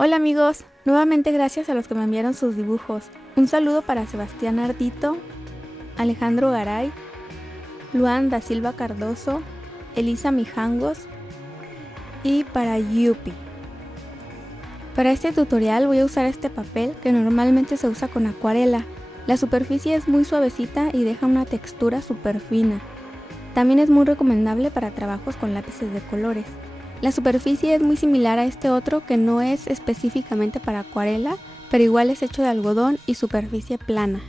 Hola amigos, nuevamente gracias a los que me enviaron sus dibujos. Un saludo para Sebastián Ardito, Alejandro Garay, Luan da Silva Cardoso, Elisa Mijangos y para Yupi. Para este tutorial voy a usar este papel que normalmente se usa con acuarela. La superficie es muy suavecita y deja una textura súper fina. También es muy recomendable para trabajos con lápices de colores. La superficie es muy similar a este otro que no es específicamente para acuarela, pero igual es hecho de algodón y superficie plana.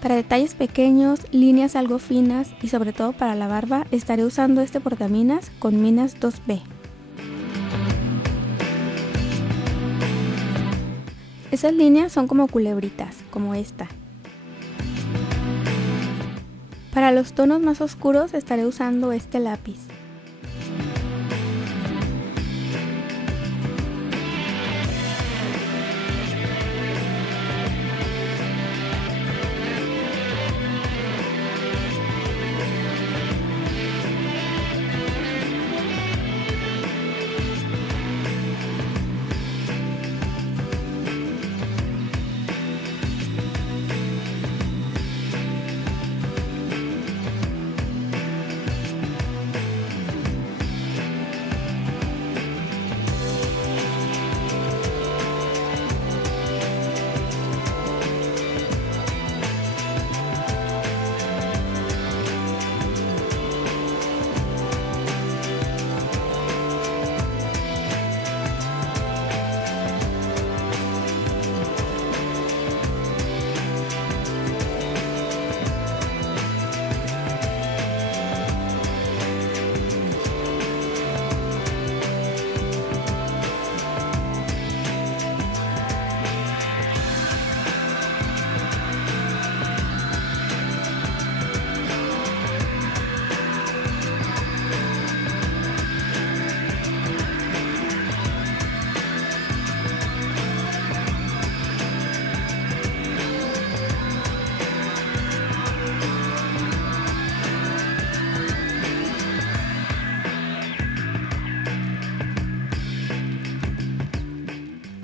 Para detalles pequeños, líneas algo finas y sobre todo para la barba, estaré usando este portaminas con Minas 2B. Esas líneas son como culebritas, como esta. Para los tonos más oscuros estaré usando este lápiz.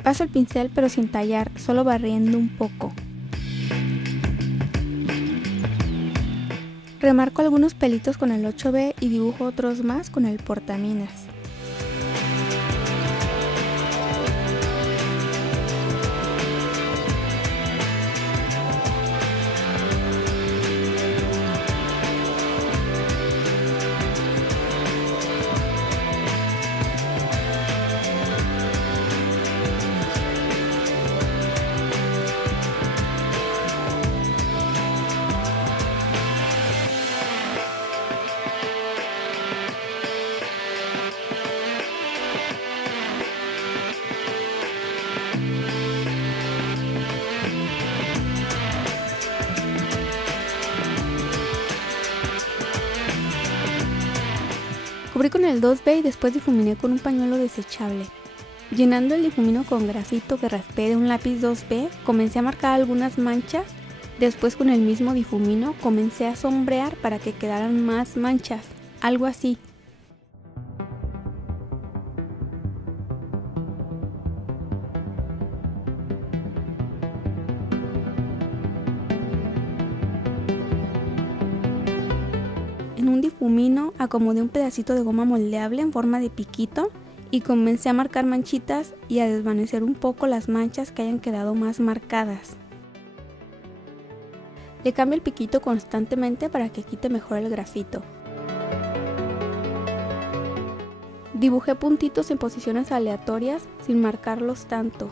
Paso el pincel pero sin tallar, solo barriendo un poco. Remarco algunos pelitos con el 8B y dibujo otros más con el portaminas. Cubrí con el 2B y después difuminé con un pañuelo desechable. Llenando el difumino con grafito que raspé de un lápiz 2B, comencé a marcar algunas manchas. Después con el mismo difumino comencé a sombrear para que quedaran más manchas, algo así. En un difumino acomodé un pedacito de goma moldeable en forma de piquito y comencé a marcar manchitas y a desvanecer un poco las manchas que hayan quedado más marcadas. Le cambio el piquito constantemente para que quite mejor el grafito. Dibujé puntitos en posiciones aleatorias sin marcarlos tanto.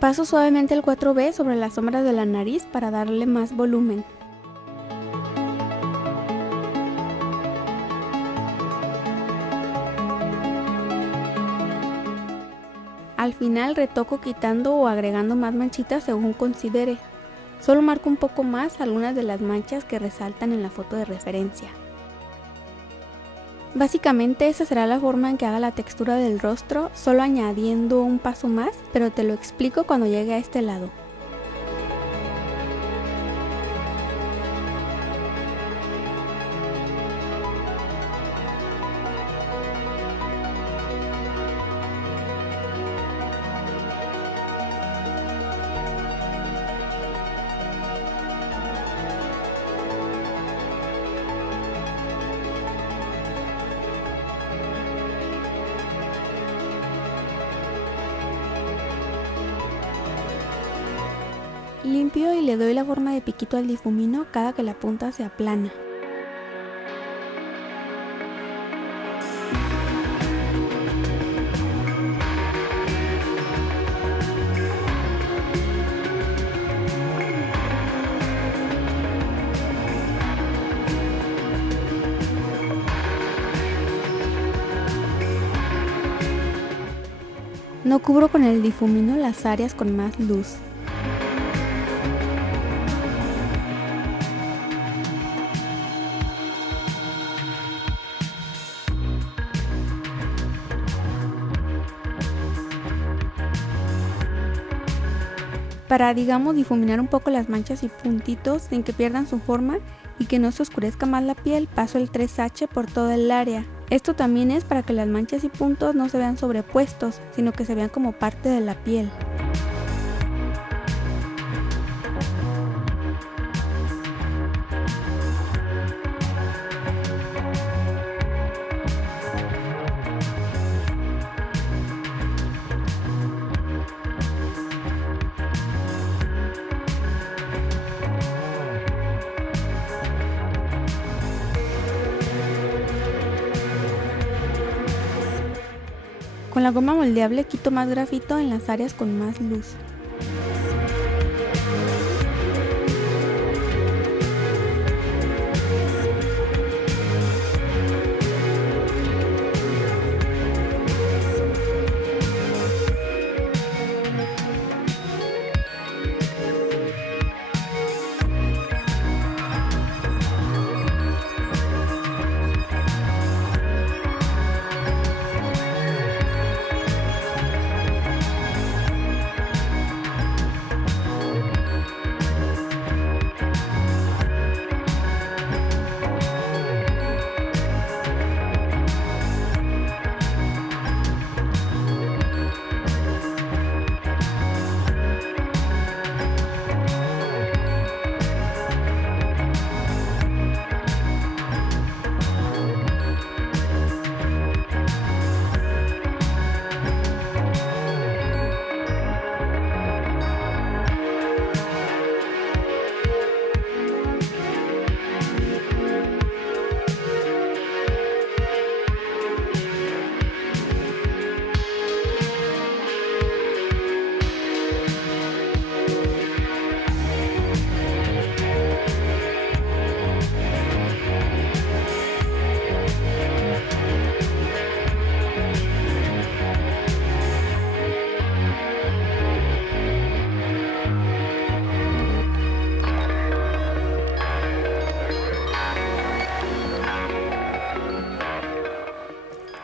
Paso suavemente el 4B sobre las sombras de la nariz para darle más volumen. Al final retoco quitando o agregando más manchitas según considere. Solo marco un poco más algunas de las manchas que resaltan en la foto de referencia. Básicamente esa será la forma en que haga la textura del rostro, solo añadiendo un paso más, pero te lo explico cuando llegue a este lado. Limpio y le doy la forma de piquito al difumino cada que la punta se aplana. No cubro con el difumino las áreas con más luz. Para, digamos, difuminar un poco las manchas y puntitos sin que pierdan su forma y que no se oscurezca más la piel, paso el 3H por toda el área. Esto también es para que las manchas y puntos no se vean sobrepuestos, sino que se vean como parte de la piel. Con la goma moldeable quito más grafito en las áreas con más luz.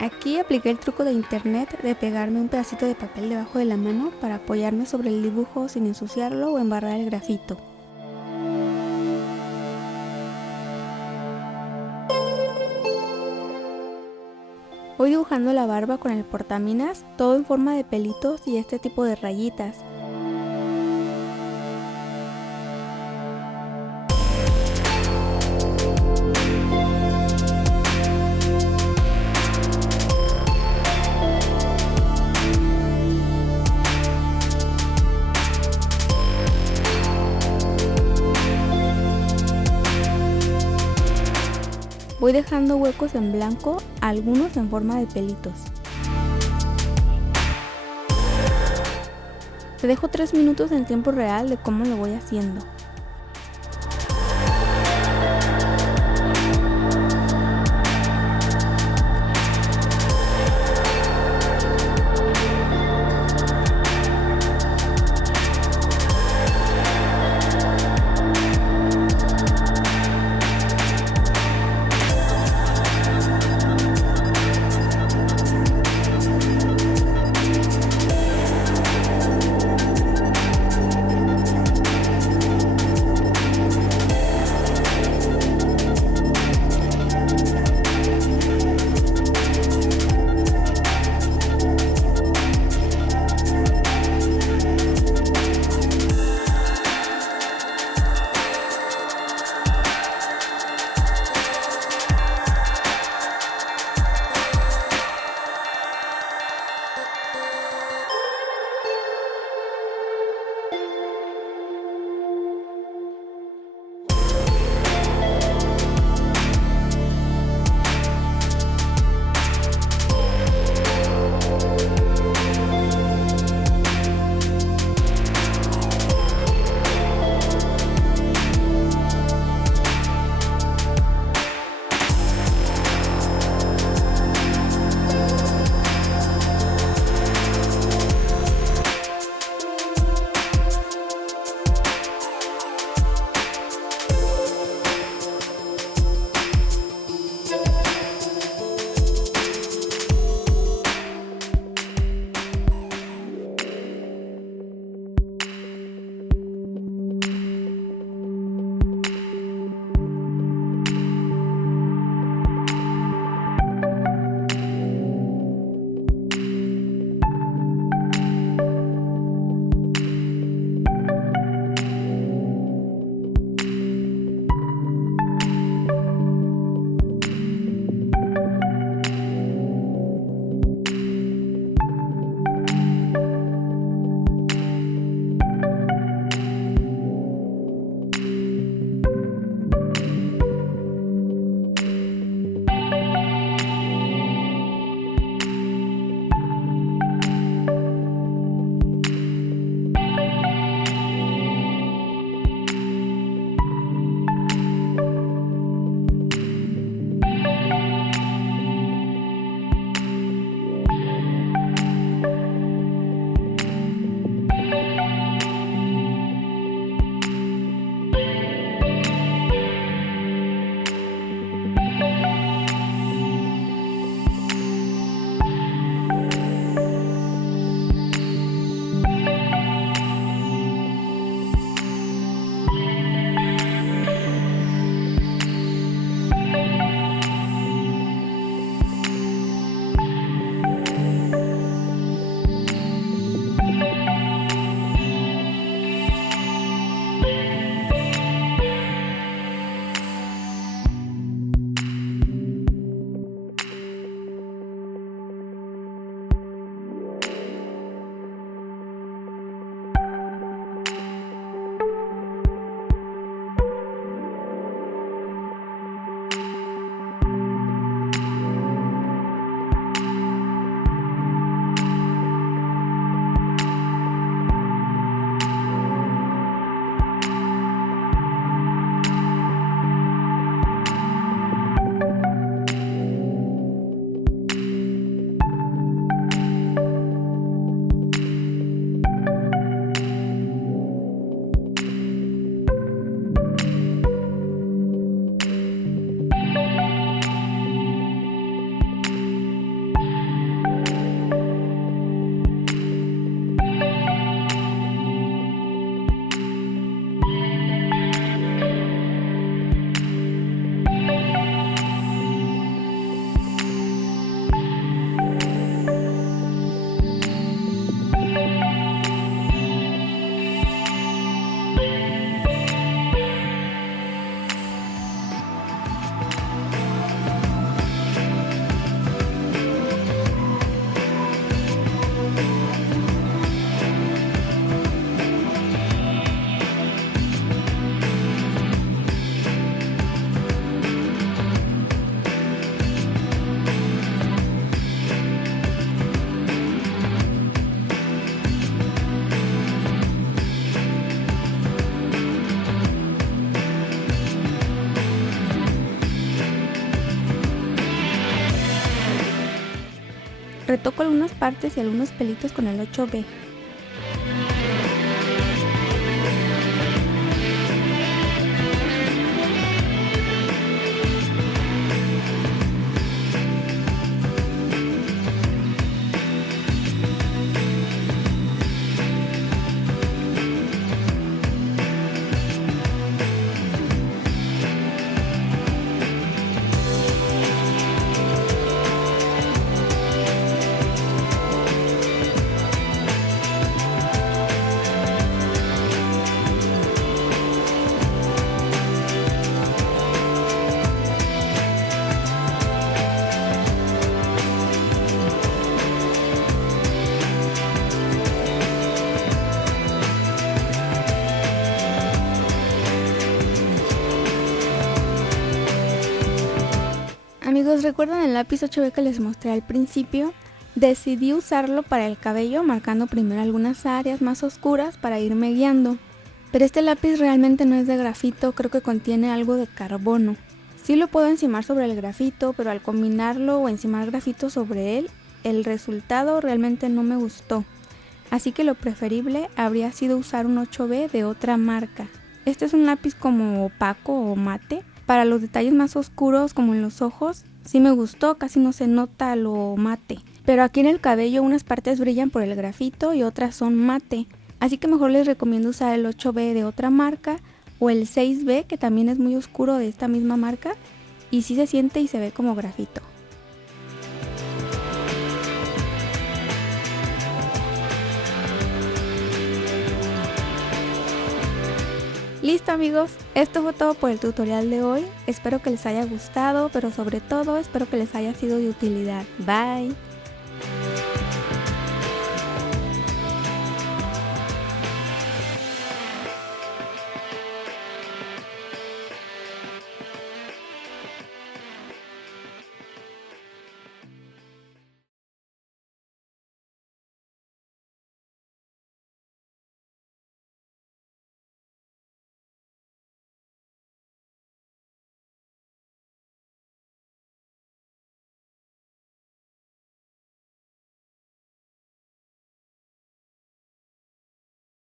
Aquí apliqué el truco de internet de pegarme un pedacito de papel debajo de la mano para apoyarme sobre el dibujo sin ensuciarlo o embarrar el grafito. Voy dibujando la barba con el portaminas, todo en forma de pelitos y este tipo de rayitas. Voy dejando huecos en blanco, algunos en forma de pelitos. Te dejo 3 minutos en tiempo real de cómo lo voy haciendo. Retoco algunas partes y algunos pelitos con el 8B. Amigos, ¿recuerdan el lápiz 8B que les mostré al principio? Decidí usarlo para el cabello, marcando primero algunas áreas más oscuras para irme guiando. Pero este lápiz realmente no es de grafito, creo que contiene algo de carbono. Sí lo puedo encimar sobre el grafito, pero al combinarlo o encimar grafito sobre él, el resultado realmente no me gustó. Así que lo preferible habría sido usar un 8B de otra marca. Este es un lápiz como opaco o mate. Para los detalles más oscuros como en los ojos, sí me gustó, casi no se nota lo mate. Pero aquí en el cabello unas partes brillan por el grafito y otras son mate. Así que mejor les recomiendo usar el 8B de otra marca o el 6B, que también es muy oscuro, de esta misma marca, y sí se siente y se ve como grafito. Listo amigos, esto fue todo por el tutorial de hoy. Espero que les haya gustado, pero sobre todo espero que les haya sido de utilidad. Bye.